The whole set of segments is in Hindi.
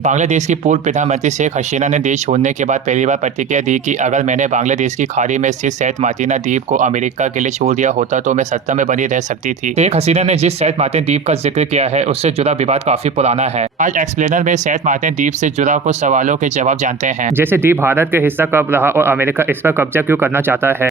बांग्लादेश की पूर्व प्रधानमंत्री शेख हसीना ने देश छोड़ने के बाद पहली बार प्रतिक्रिया दी कि अगर मैंने बांग्लादेश की खाड़ी में स्थित सैयद मार्टिना द्वीप को अमेरिका के लिए छोड़ दिया होता तो मैं सत्ता में बनी रह सकती थी। शेख हसीना ने जिस सैयद मार्टिन द्वीप का जिक्र किया है उससे जुड़ा विवाद काफी पुराना है। आज एक्सप्लेनर में सैयद मार्टिन द्वीप से जुड़ा कुछ सवालों के जवाब जानते हैं, जैसे द्वीप भारत के हिस्सा कब रहा और अमेरिका इस पर कब्जा क्यों करना चाहता है।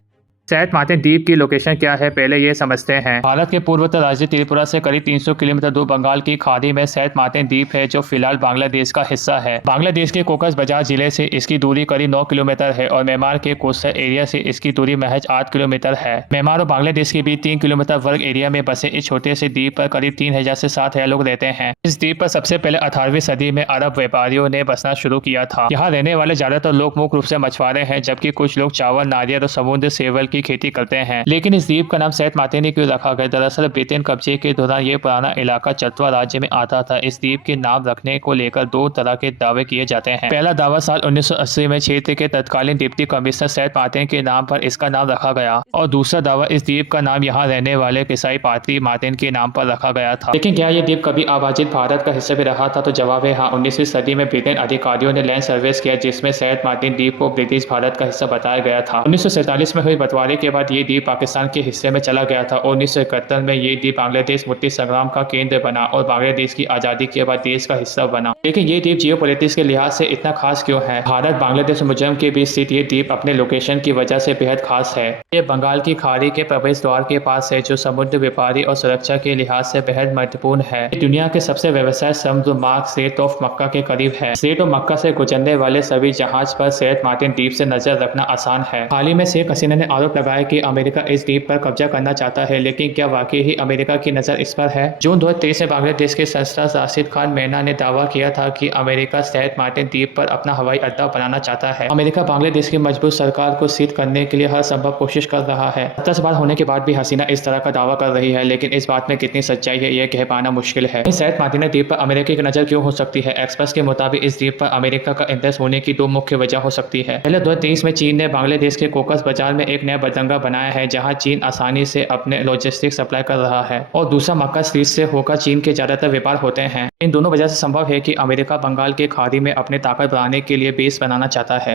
सैयद मार्टिन द्वीप की लोकेशन क्या है, पहले ये समझते हैं। भारत के पूर्वोत्तर राज्य त्रिपुरा से करीब 300 किलोमीटर दूर बंगाल की खाड़ी में सैयद मार्टिन द्वीप है, जो फिलहाल बांग्लादेश का हिस्सा है। बांग्लादेश के कोकस बाजार जिले से इसकी दूरी करीब 9 किलोमीटर है और म्यांमार के कोस्टल एरिया से इसकी दूरी महज 8 किलोमीटर है। म्यांमार और बांग्लादेश के बीच 3 किलोमीटर वर्ग एरिया में बसे इस छोटे से द्वीप पर करीब 3000 से 7000 लोग रहते हैं। इस द्वीप पर सबसे पहले 18वीं सदी में अरब व्यापारियों ने बसना शुरू किया था। यहाँ रहने वाले ज्यादातर लोग मुख्य रूप से मछुआरे हैं, जबकि कुछ लोग चावल, नारियल और समुद्र सेवल की खेती करते हैं। लेकिन इस द्वीप का नाम सैयद मार्टिन क्यों रखा गया? दरअसल ब्रिटेन कब्जे के दौरान ये पुराना इलाका चतवा राज्य में आता था। इस द्वीप के नाम रखने को लेकर दो तरह के दावे किए जाते हैं। पहला दावा साल 1980 में क्षेत्र के तत्कालीन डिप्टी कमिश्नर सैयद मार्टिन के नाम पर इसका नाम रखा गया, और दूसरा दावा इस द्वीप का नाम यहाँ रहने वाले ईसाई पादरी मार्टिन के नाम पर रखा गया था। लेकिन क्या ये द्वीप कभी आबादित भारत का हिस्सा भी रहा था? तो जवाब है हाँ। 19वीं सदी में ब्रिटेन अधिकारियों ने लैंड सर्वेस किया, जिसमें सैयद मार्टिन द्वीप को ब्रिटिश भारत का हिस्सा बताया गया था। 1947 में हुई बंटवारे के बाद ये द्वीप पाकिस्तान के हिस्से में चला गया था और 1971 में ये द्वीप बांग्लादेश मुक्ति संग्राम का केंद्र बना और बांग्लादेश की आजादी के बाद देश का हिस्सा बना। लेकिन ये द्वीप जियोपॉलिटिक्स के लिहाज से इतना खास क्यों है? भारत, बांग्लादेश और मिजोरम के बीच स्थित ये द्वीप अपने लोकेशन की वजह से बेहद खास है। ये बंगाल की खाड़ी के प्रवेश द्वार के पास है, जो समुद्र व्यापारी और सुरक्षा के लिहाज से बेहद महत्वपूर्ण है। दुनिया के सबसे व्यवसाय समुद्र मार्ग स्ट्रेट ऑफ मक्का के करीब है। स्ट्रेट ऑफ मक्का से गुजरने वाले सभी जहाज पर सैयद मार्टिन द्वीप से नजर रखना आसान है। हाल ही में शेख हसीना ने आरोप लगाया कि अमेरिका इस द्वीप पर कब्जा करना चाहता है, लेकिन क्या वाकई ही अमेरिका की नजर इस पर है? जून 2023 में बांग्लादेश के संसद राशिद खान मैना ने दावा किया था कि अमेरिका सैयद मार्टिन द्वीप पर अपना हवाई अड्डा बनाना चाहता है। अमेरिका बांग्लादेश की मजबूत सरकार को सिद्ध करने के लिए हर संभव कोशिश कर रहा है। 10 बार होने के बाद भी हसीना इस तरह का दावा कर रही है, लेकिन इस बात में कितनी सच्चाई है यह कह पाना मुश्किल है। सैयद मार्टिन द्वीप पर अमेरिका की नजर क्यों हो सकती है? एक्सपर्ट्स के मुताबिक इस द्वीप पर अमेरिका का इंटरेस्ट होने की दो मुख्य वजह हो सकती है। पहले 2023 में चीन ने बांग्लादेश के कोकस बाजार में एक नया बंदरगाह बनाया है, जहां चीन आसानी से अपने लॉजिस्टिक सप्लाई कर रहा है, और दूसरा मक्का स्ट्रीट से होकर चीन के ज्यादातर व्यापार होते हैं। इन दोनों वजह से संभव है कि अमेरिका बंगाल के खाड़ी में अपने ताकत बढ़ाने के लिए बेस बनाना चाहता है।